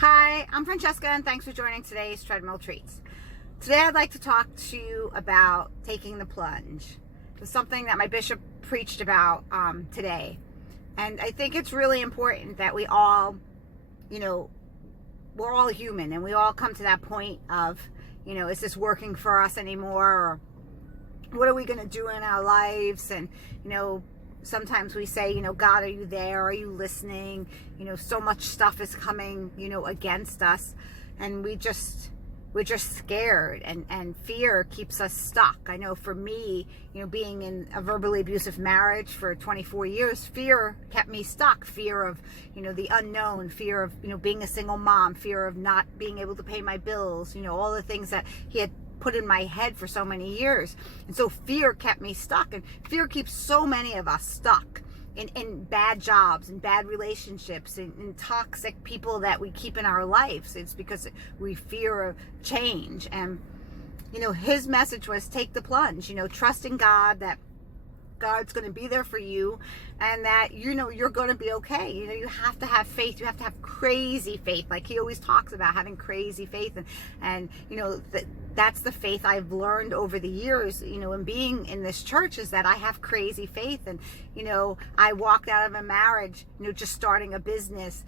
Hi, I'm Francesca, and thanks for joining today's Treadmill Treats. Today I'd like to talk to you about taking the plunge. It's something that my bishop preached about today. And I think it's really important that we all, we're all human, and we all come to that point of, is this working for us anymore? Or what are we going to do in our lives? And, sometimes we say, God, are you there? Are you listening? So much stuff is coming, against us. And we're just scared, and fear keeps us stuck. I know for me, being in a verbally abusive marriage for 24 years, fear kept me stuck. Fear of, the unknown, fear of, being a single mom, fear of not being able to pay my bills, all the things that he had put in my head for so many years. And so fear kept me stuck, and fear keeps so many of us stuck in bad jobs and bad relationships and toxic people that we keep in our lives. It's because we fear change. And his message was take the plunge, trust in God, that God's going to be there for you, and that you're going to be okay. You have to have faith. You have to have crazy faith, like he always talks about, having crazy faith. And that's the faith I've learned over the years, in being in this church, is that I have crazy faith. And I walked out of a marriage, just starting a business,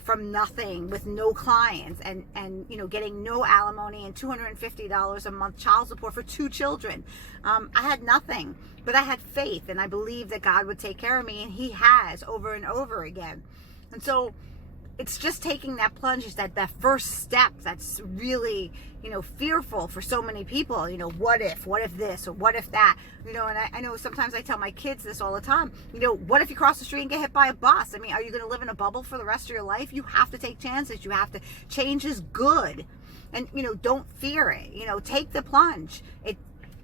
from nothing, with no clients, and getting no alimony and $250 a month child support for 2 children. I had nothing, but I had faith, and I believed that God would take care of me, and he has over and over again. And so it's just taking that plunge, is that first step that's really, fearful for so many people. What if this, or what if that, and I know sometimes I tell my kids this all the time, what if you cross the street and get hit by a bus? I mean, are you going to live in a bubble for the rest of your life? You have to take chances. You have to, change is good. And, don't fear it, take the plunge.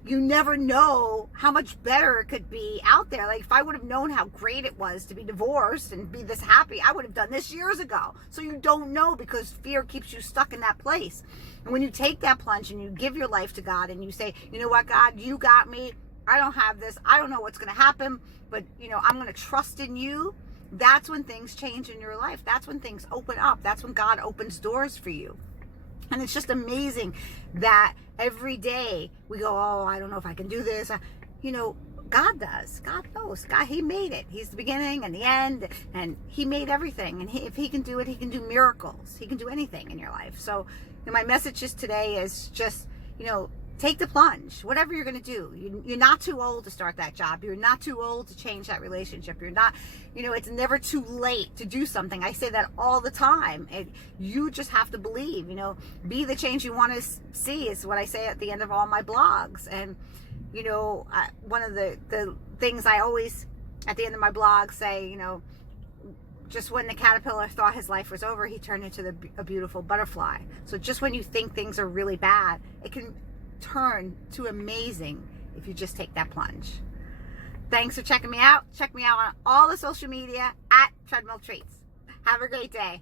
You never know how much better it could be out there. Like, if I would have known how great it was to be divorced and be this happy, I would have done this years ago. So you don't know, because fear keeps you stuck in that place. And when you take that plunge and you give your life to God, and you say, you know what, God, you got me. I don't have this. I don't know what's going to happen, but, I'm going to trust in you. That's when things change in your life. That's when things open up. That's when God opens doors for you. And it's just amazing that every day we go, oh, I don't know if I can do this. God does. God knows. God, he made it. He's the beginning and the end, and he made everything. And if he can do it, he can do miracles. He can do anything in your life. So my message today is just, take the plunge, whatever you're going to do. You're not too old to start that job. You're not too old to change that relationship. You're not, it's never too late to do something. I say that all the time. You just have to believe, be the change you want to see, is what I say at the end of all my blogs. And, one of the things I always, at the end of my blog, say, just when the caterpillar thought his life was over, he turned into a beautiful butterfly. So just when you think things are really bad, it can turn to amazing if you just take that plunge. Thanks for checking me out. Check me out on all the social media at Treadmill Treats. Have a great day.